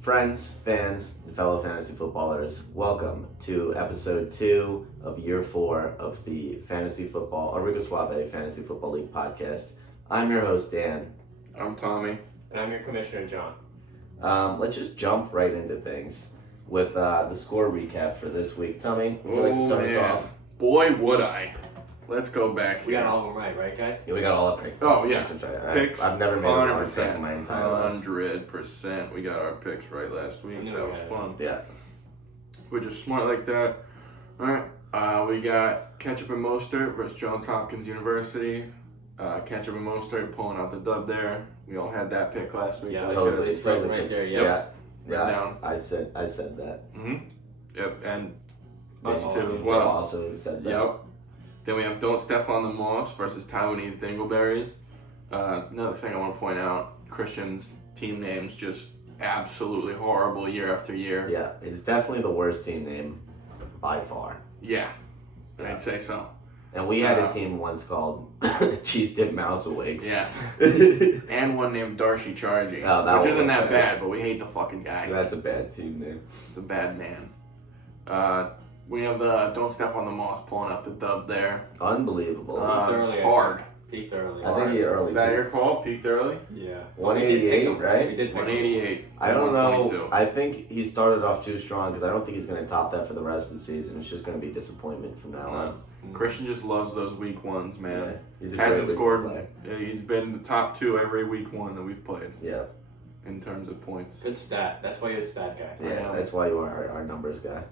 Friends, fans, and fellow fantasy footballers, welcome to episode 2 of year 4 of the Rico Suave Fantasy Football League podcast. I'm your host, Dan. I'm Tommy. And I'm your commissioner, John. Let's just jump right into things with the score recap for this week. Tommy, would you like to start us off? Boy, would I. Let's go back We here. got all of them right, guys? Yeah, we got all our picks. Oh, yeah. Picks. I've never made a wrong pick in my entire life. 100%. We got our picks right last week. That was fun. Yeah. We're just smart like that. Alright. We got Ketchup and Mostert versus Johns Hopkins University. Ketchup and Mostert pulling out the dub there. We all had that pick last week. Yeah, Totally. it's right there, yep. Yeah. Down. I said that. Mm-hmm. Yep, and us They too as they well. also said that. Yep. Then we have Don't Step on the Moss versus Taiwanese Dingleberries. Another thing I want to point out, Christian's team names just absolutely horrible year after year. Yeah, it's definitely the worst team name by far. Yeah, Yeah. I'd say so. And we had a team once called Cheese Dip Mouse Awakes. Yeah. And one named Darcy Chargy, Oh, that which one isn't was that bad. bad, but we hate the fucking guy. That's a bad team name. It's a bad man. We have the Don't Step on the Moss pulling out the dub there. Unbelievable. Hard. Peaked early. I think he early. Is that your call? Peaked early? Yeah. 188, right? We did pick 188. I don't know. 122. I think he started off too strong because I don't think he's going to top that for the rest of the season. It's just going to be disappointment from now on. Christian just loves those week ones, man. Yeah, he's a Hasn't great scored. player. He's been the top 2 every week 1 that we've played Yeah, in terms of points. Good stat. That's why you're a stat guy. yeah, that's why you are our numbers guy.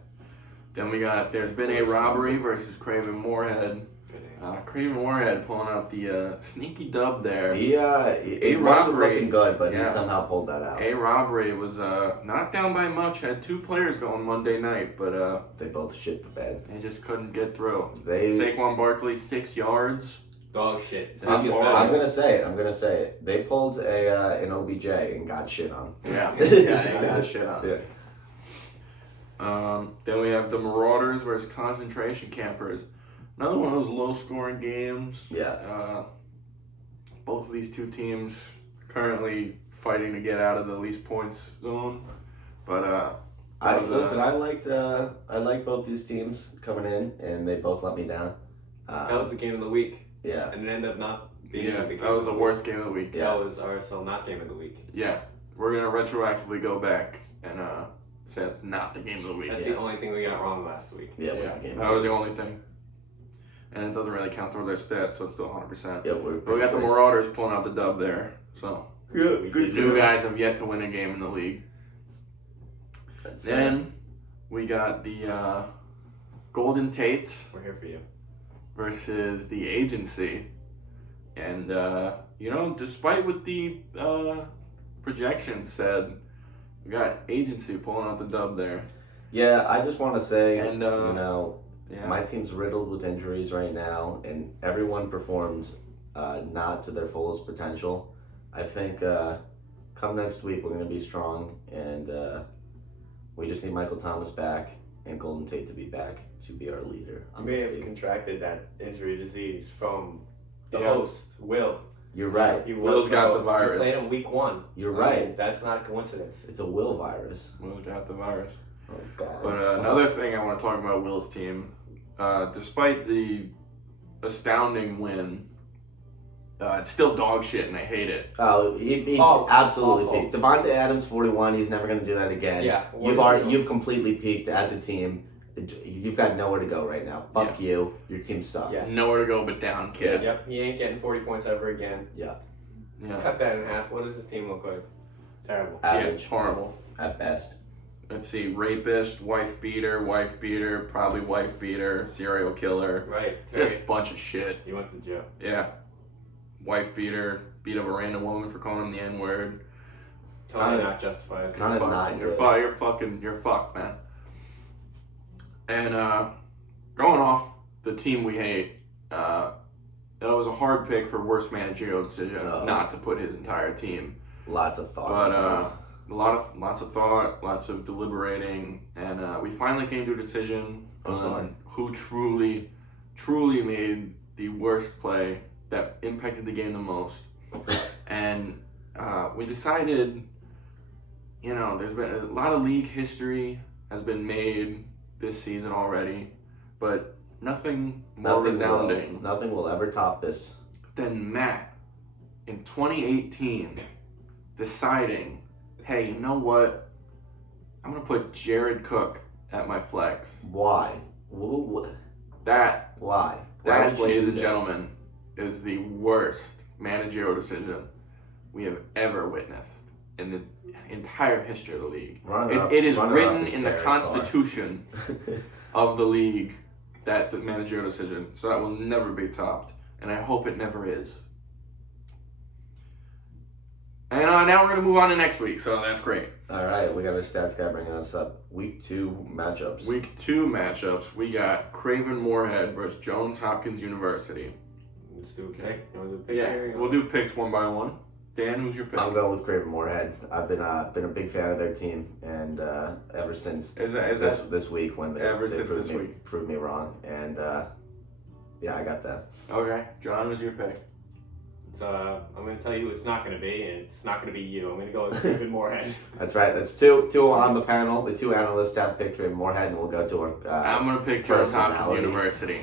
Then we got There's Been a Robbery versus Craven Moorhead. Good name. Craven Moorhead pulling out the sneaky dub there. He wasn't robbery. looking good, but he Yeah. somehow pulled that out. A Robbery was not down by much. Had 2 players going Monday night, but They both shit the bed. they just couldn't get through. They. Saquon Barkley 6 yards. Dog shit. That's Sounds horrible. I'm better. gonna say it. They pulled an OBJ and got shit on. Yeah, yeah, he got shit on. Yeah. Then we have the Marauders versus Concentration Campers. Another one of those low-scoring games. Yeah. Both of these 2 teams currently fighting to get out of the least points zone, but I was, liked both these teams coming in, and they both let me down. That was the game of the week. Yeah. And it ended up not being yeah, the game that was of the week. worst game of the week. Yeah. That was RSL not game of the week. Yeah, we're gonna retroactively go back and say it's not the game of the week. That's the only thing we got wrong last week. Yeah, it was the game. that was the only thing, and it doesn't really count towards our stats, so it's still 100%. Yeah, But we got the Marauders pulling out the dub there, so good new guys have yet to win a game in the league. Then we got the Golden Tates We're here for you. versus the Agency, and despite what the projections said, we got Agency pulling out the dub there. Yeah, I just want to say, And, Yeah. my team's riddled with injuries right now, and everyone performed not to their fullest potential. I think come next week we're going to be strong, and we just need Michael Thomas back and Golden Tate to be back to be our leader You on may this have team. contracted that injury disease from the Yeah. host, Will. You're right. He Will's was got the host. virus. He played him week 1. You're I right. mean, that's not a coincidence. It's a Will virus. Will's got the virus. Oh, God. But another thing I want to talk about Will's team, despite the astounding win, it's still dog shit and I hate it. Oh, he Oh, absolutely awful. peaked. Devontae Adams, 41. He's never going to do that again. Yeah. You've completely peaked as a team. You've got nowhere to go right now. Fuck you. Your team sucks. Yeah. Nowhere to go but down, kid. Yep, he ain't getting 40 points ever again. Yeah. Cut that in half. What does his team look like? Terrible. Average Yeah, horrible. at best. Let's see, rapist, wife beater, probably wife beater, serial killer. Right. Just Terry, a bunch of shit. he went to jail. Yeah. Wife beater, beat up a random woman for calling him the N-word. Totally Kinda- not justified. Kinda Fuck, not You're good. you're fucked, man. And going off the team we hate, that was a hard pick for worst managerial decision not to put his entire team. Lots of thought. But into this. lots of thought, lots of deliberating, and we finally came to a decision on who truly made the worst play that impacted the game the most. And we decided, there's been a lot of league history has been made this season already, but nothing more resounding. Nothing will ever top this. Than Matt in 2018 deciding, hey, you know what? I'm going to put Jared Cook at my flex. Why? That, Why? that, ladies and gentlemen, is the worst managerial decision we have ever witnessed in the entire history of the league. It is written in the constitution of the league, that the managerial decision, so that will never be topped, and I hope it never is. And now we're going to move on to next week, so that's great. All right, we got a stats guy bringing us up. Week 2 matchups. Week 2 matchups, we got Craven Moorhead versus Johns Hopkins University. Let's do a pick. You want to do a pick? Yeah, we'll do picks one by one. Dan, who's your pick? I'm going with Craven Moorhead. I've been a big fan of their team, and ever since this week when they proved me wrong, and yeah, I got that. Okay, John, who's your pick? I'm going to tell you who it's not going to be, and it's not going to be you. I'm going to go with Craven Moorhead. That's right. That's two on the panel. The 2 analysts have picked Craven Moorhead, and we'll go to our. I'm going to pick Johns Hopkins University.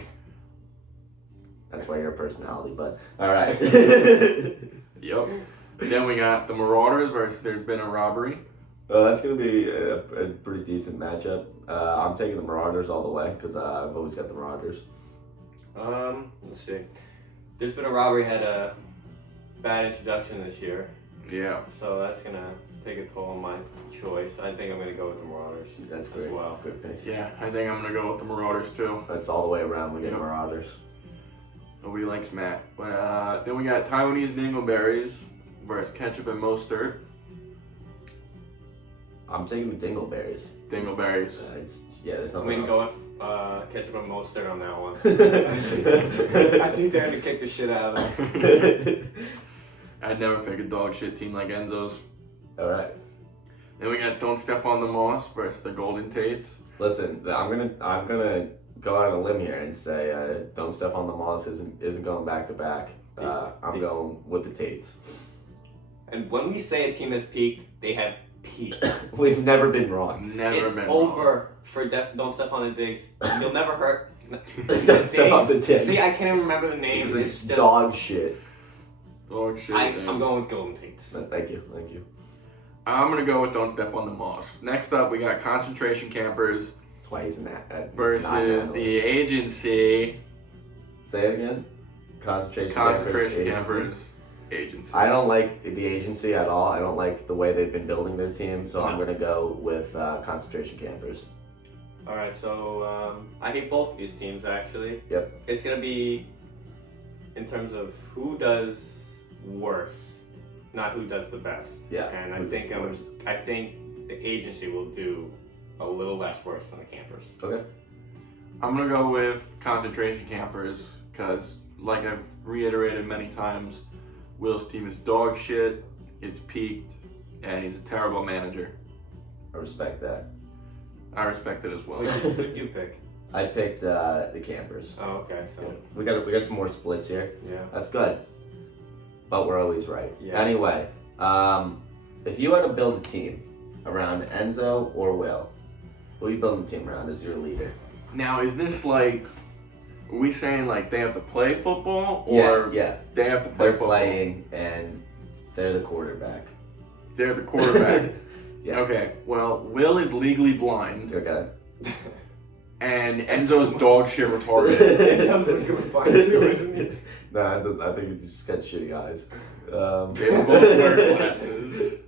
That's why you're a personality, but all right. Yep. Then we got the Marauders versus There's Been a Robbery. That's going to be a pretty decent matchup. I'm taking the Marauders all the way because I've always got the Marauders. Let's see. There's Been a Robbery had a bad introduction this year. Yeah. So that's going to take a toll on my choice. I think I'm going to go with the Marauders. That's great. As well. Good pick. Yeah, I think I'm going to go with the Marauders too. That's all the way around. We get Marauders. Nobody likes Matt. Then we got Taiwanese Dingleberries versus Ketchup and Mostert. I'm taking the Dingleberries. Dingleberries. There's nothing. I'm going to go with Ketchup and Mostert on that one. I think they're going to kick the shit out of them. I'd never pick a dog shit team like Enzo's. All right. Then we got Don't Step on the Moss versus the Golden Tates. Listen, I'm gonna go out on a limb here and say Don't Step on the Moss isn't going back to back. I'm going with the Tates. And when we say a team has peaked, they have peaked. We've never been wrong. It's over for Don't Step on the Digs. You'll never hurt. Don't Step on the Digs. See, I can't even remember the name. It's just dog shit. Dog shit. I'm going with Golden Tates. Thank you. I'm gonna go with Don't Step on the Moss. Next up, we got Concentration Campers. That's why he's versus the Agency. Say it again. Concentration Campers. Agency. I don't like the Agency at all. I don't like the way they've been building their team, so I'm going to go with Concentration Campers. All right, so I hate both of these teams, actually. Yep. It's going to be in terms of who does worse, not who does the best. Yeah. And I think the Agency will do a little less worse than the Campers. Okay. I'm going to go with Concentration Campers because, like I've reiterated many times, Will's team is dog shit, it's peaked, and he's a terrible manager. I respect that. I respect it as well. Who did you pick? I picked the Campers. Oh, okay. So we got some more splits here. Yeah. That's good. But we're always right. Yeah. Anyway, if you had to build a team around Enzo or Will, who are you building the team around as your leader? Now, is this like, are we saying like they have to play football, or they have to play they're football? Playing and they're the quarterback. They're the quarterback. Yeah. Okay. Well, Will is legally blind, Okay. and Enzo's dog shit retarded. Enzo's legally blind too, isn't he? Nah, I think he's just got shitty eyes. They both wear glasses.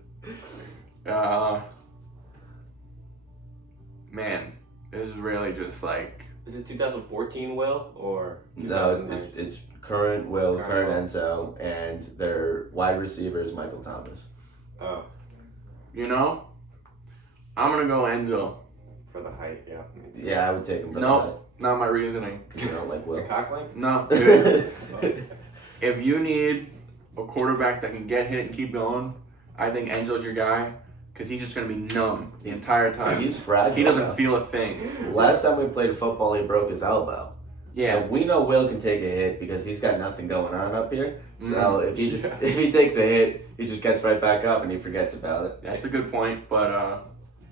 Man, this is really just like. Is it 2014 Will or? No, it's current Will, current Enzo, and their wide receivers Michael Thomas. Oh. You know, I'm gonna go Enzo. For the height, yeah. Yeah, I would take him for No, not my reasoning. that. You don't like The Will. cockling? No, dude. If you need a quarterback that can get hit and keep going, I think Enzo's your guy because he's just gonna be numb the entire time. He's fragile. He doesn't feel a thing. Last time we played football, he broke his elbow. Yeah. But we know Will can take a hit because he's got nothing going on up here. So Mm. if he takes a hit, he just gets right back up and he forgets about it. That's a good point, but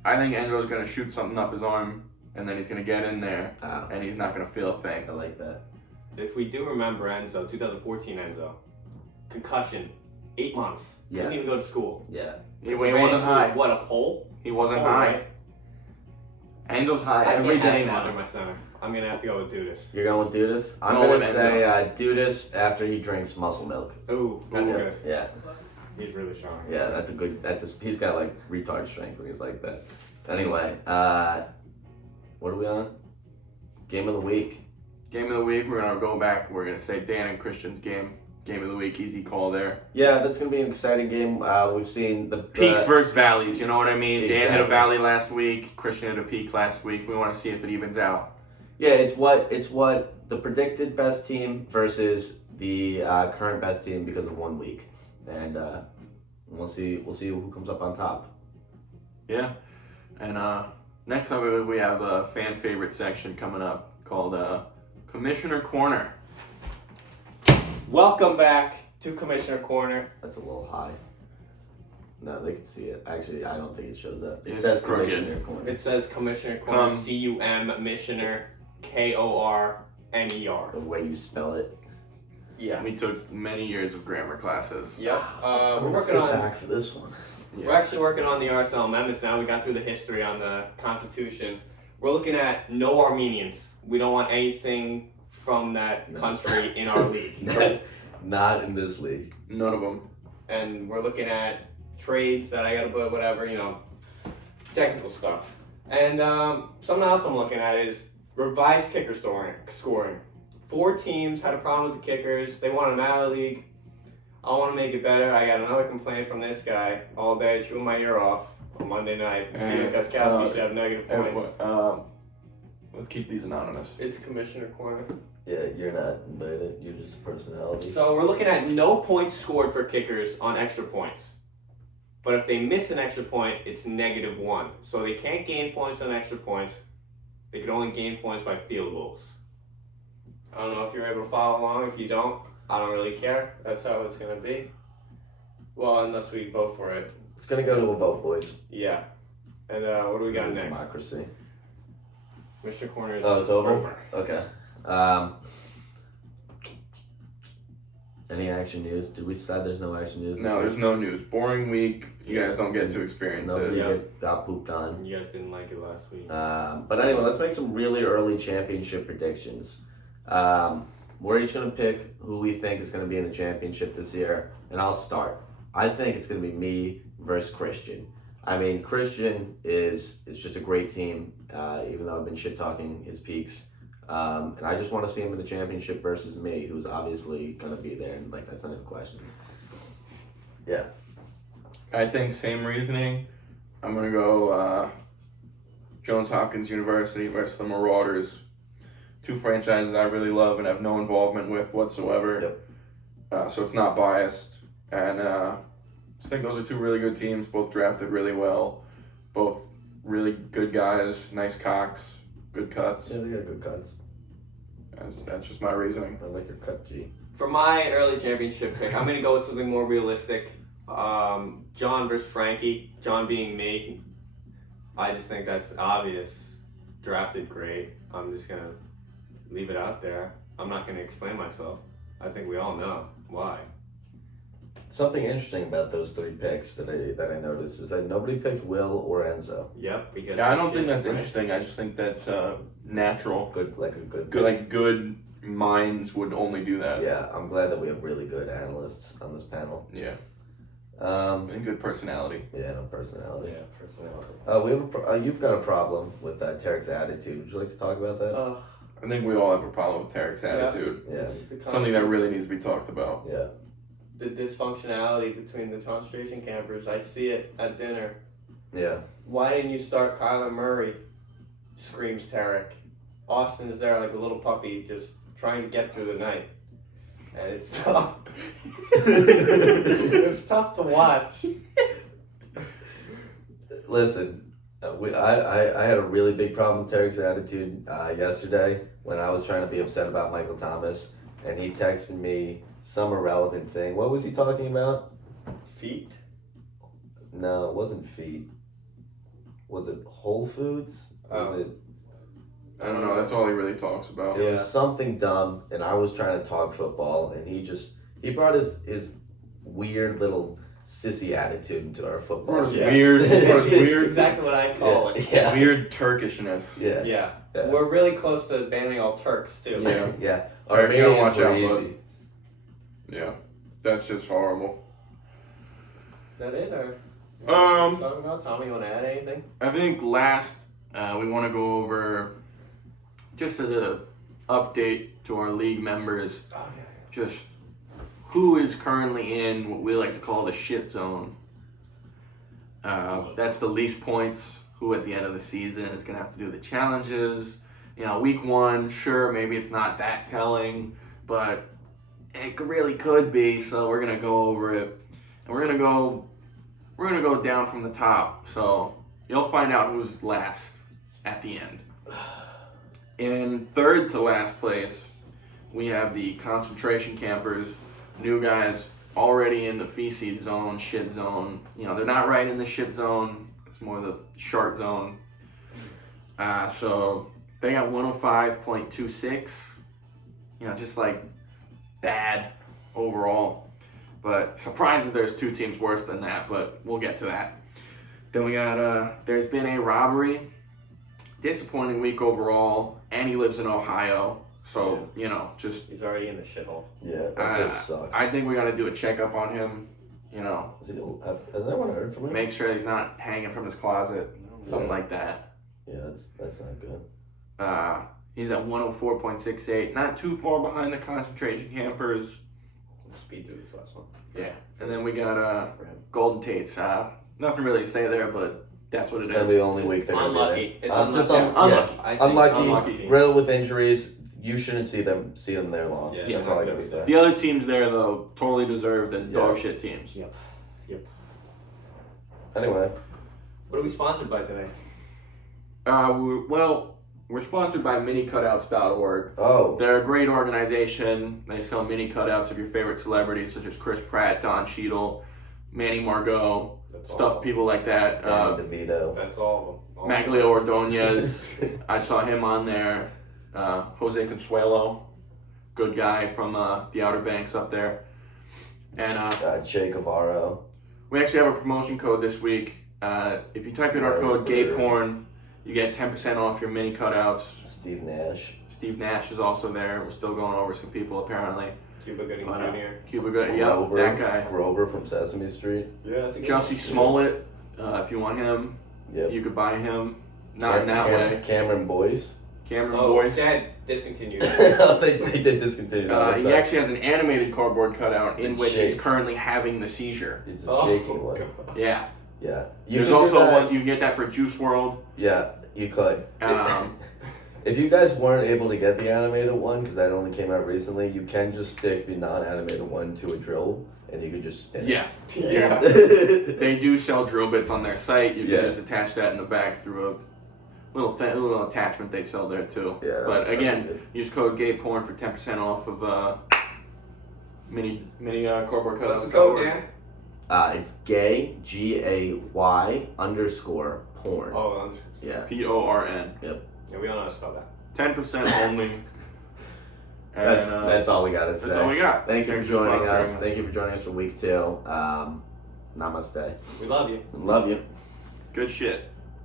I think Enzo's gonna shoot something up his arm, and then he's gonna get in there, and he's not gonna feel a thing. I like that. If we do remember Enzo, 2014 Enzo, concussion, 8 months, couldn't even go to school. Yeah. He wasn't high. What, a pole? He wasn't Pole, high. right? Enzo's high I every can't day have him now. out in my center. I'm gonna have to go with Dudas. You're going with Dudas? I'm No, going with to say Dudas after he drinks muscle milk. Ooh, that's good. Yeah. He's really strong. Yeah, that's a good. He's got like retard strength when he's like that. Anyway, what are we on? Game of the week. Game of the week, we're gonna go back. We're gonna say Dan and Christian's game. Game of the week, easy call there. Yeah, that's gonna be an exciting game. We've seen the Peaks versus valleys, you know what I mean? Dan hit a Exactly. valley last week. Christian hit a peak last week. We want to see if it evens out. Yeah, it's what the predicted best team versus the current best team because of 1 week, and we'll see who comes up on top. Yeah, and next up we have a fan favorite section coming up called Commissioner Corner. Welcome back to Commissioner Corner. That's a little high. No, they can see it. Actually, I don't think it shows up. It It's says crooked. Commissioner Corner. It says Commissioner Corner, Come. C-U-M, Missioner, K-O-R-N-E-R. The way you spell it. Yeah. We took many years of grammar classes. Yep. I'm We're gonna working sit on. back for this one. We're actually working on the RSL amendments now. We got through the history on the Constitution. We're looking at no Armenians. We don't want anything from that country in our league. Not in this league. None of them. And we're looking at trades that I gotta put, whatever, technical stuff. And something else I'm looking at is revised kicker scoring. 4 teams had a problem with the kickers. They want an out of the league. I want to make it better. I got another complaint from this guy all day, chewing my ear off on Monday night. Steven Gostkowski should have negative points. Let's keep these anonymous. It's Commissioner Corner. Yeah, you're not invited. You're just a personality. So we're looking at no points scored for kickers on extra points. But if they miss an extra point, it's -1. So they can't gain points on extra points. They can only gain points by field goals. I don't know if you're able to follow along. If you don't, I don't really care. That's how it's going to be. Well, unless we vote for it. It's gonna go to a vote, boys. Yeah. And what do we got This is next? Democracy. Mr. Corner is Oh, it's over? Okay. Any action news? Did we decide there's no action news? No, there's no news. Boring week. You guys don't get to experience Nobody it. got pooped on. You guys didn't like it last week. But anyway, let's make some really early championship predictions. We're each going to pick who we think is going to be in the championship this year, and I'll start. I think it's going to be me versus Christian. I mean, Christian is just a great team, even though I've been shit-talking his peaks. And I just want to see him in the championship versus me, who's obviously going to be there, and that's not even questions. Yeah. I think same reasoning. I'm going to go Johns Hopkins University versus the Marauders. 2 franchises I really love and have no involvement with whatsoever. Yep. So it's not biased. And I just think those are 2 really good teams, both drafted really well. Both really good guys, nice cocks, good cuts. Yeah, they got good cuts. That's just my reasoning. I like your cut, G. For my early championship pick, I'm going to go with something more realistic. John versus Frankie. John being me. I just think that's obvious. Drafted great. I'm just going to leave it out there. I'm not going to explain myself. I think we all know why. Something interesting about those 3 picks that I noticed is that nobody picked Will or Enzo. Yep. Because Yeah, I don't think that's interesting. I just think that's natural. Good, like a good. Good, like good minds would only do that. Yeah, I'm glad that we have really good analysts on this panel. Yeah. And good personality. Yeah, no personality. Yeah, personality. We have you've got a problem with Tarek's attitude. Would you like to talk about that? I think we all have a problem with Tarek's attitude. Yeah. Something that really needs to be talked about. Yeah. The dysfunctionality between the concentration campers. I see it at dinner. Yeah. Why didn't you start Kyler Murray? Screams Tarek. Austin is there like a little puppy just trying to get through the night. And it's tough. It's tough to watch. Listen, I had a really big problem with Tarek's attitude yesterday when I was trying to be upset about Michael Thomas, and he texted me some irrelevant thing. What was he talking about? Feet? No, it wasn't feet. Was it Whole Foods? Was it? I don't know. That's all he really talks about. It was something dumb, and I was trying to talk football, and he brought his weird little sissy attitude into our football. Yeah. Weird. Weird. Exactly what I call it. Yeah. Weird Turkishness. Yeah. Yeah. Yeah. We're really close to banning all Turks too. Yeah. Yeah. Turk, you gotta watch were out, easy. Yeah. That's just horrible. Is that it, or? Um, Talking about Tommy, you want to add anything? I think last we want to go over, just as a update to our league members, just who is currently in what we like to call the shit zone. That's the least points, who at the end of the season is going to have to do the challenges. You know, week one, sure, maybe it's not that telling, but it really could be, so we're going to go over it. And we're going to go down from the top, so you'll find out who's last at the end. In third to last place, we have the concentration campers, new guys already in the feces zone, shit zone. You know, they're not right in the shit zone. It's more the shart zone. So they got 105.26. You know, just like bad overall. But surprised that there's two teams worse than that, but we'll get to that. Then we got, there's been a robbery. Disappointing week overall, and he lives in Ohio. So, you know, just... He's already in the shithole. Yeah, that sucks. I think we got to do a checkup on him, you know. Has anyone heard from him? Make sure he's not hanging from his closet, something like that. Yeah, that's not good. He's at 104.68, not too far behind the concentration campers. Speed through this last one. Yeah, and then we got Golden Tates. Nothing really to say there, but that's what It's it gonna is. be the only week they're Unlucky. gonna be there. It's Just unlucky. Unlucky. unlucky. Real with injuries. You shouldn't see them there long. Yeah, That's all I gotta say. The other teams there, though, totally deserved and dog shit teams. Yep. Anyway, What are we sponsored by today? We're sponsored by miniCutouts.org. oh, They're a great organization. They sell mini cutouts of your favorite celebrities, such as Chris Pratt, Don Cheadle, Manny Margot, stuff, people like that. Danny DeVito. That's all of them. Maglio Ordonez, I saw him on there. Jose Consuelo, good guy from the Outer Banks up there. And Che Guevara. we actually have a promotion code this week. If you type in our code GayPorn, you get 10% off your mini cutouts. Steve Nash. Steve Nash is also there. We're still going over some people apparently. Cuba Gooding But, Jr. Cuba Gooding, yeah, Grover, that guy. Grover from Sesame Street. Yeah, that's a good Jussie one. Smollett, if you want him, Yep. you could buy him. Not in that way. Cameron Boyce. Cameron Oh, Boyce. Dad discontinued. they did discontinue that. He actually has an animated cardboard cutout in It which he's shakes. currently having the seizure. It's a shaking one. God. Yeah. Yeah. There's can do also that. one, you can get that for Juice World. Yeah, you could. Um, If you guys weren't able to get the animated one, because that only came out recently, you can just stick the non-animated one to a drill, and you could just spin it. yeah. Yeah. They do sell drill bits on their site. You can Yeah. just attach that in the back through a little attachment they sell there too. Yeah, But that's again, good. use code GayPorn for 10% off of mini cardboard cutouts. What's the code, Dan? It's gay, GAY _ porn. Oh, Yeah. PORN. yeah, we all know how to spell that. 10% only. That's all we gotta say. That's all we got. Thank you for Thanks joining sponsoring us. Thank you for joining us for week 2. Namaste. We love you. Love you. Good shit.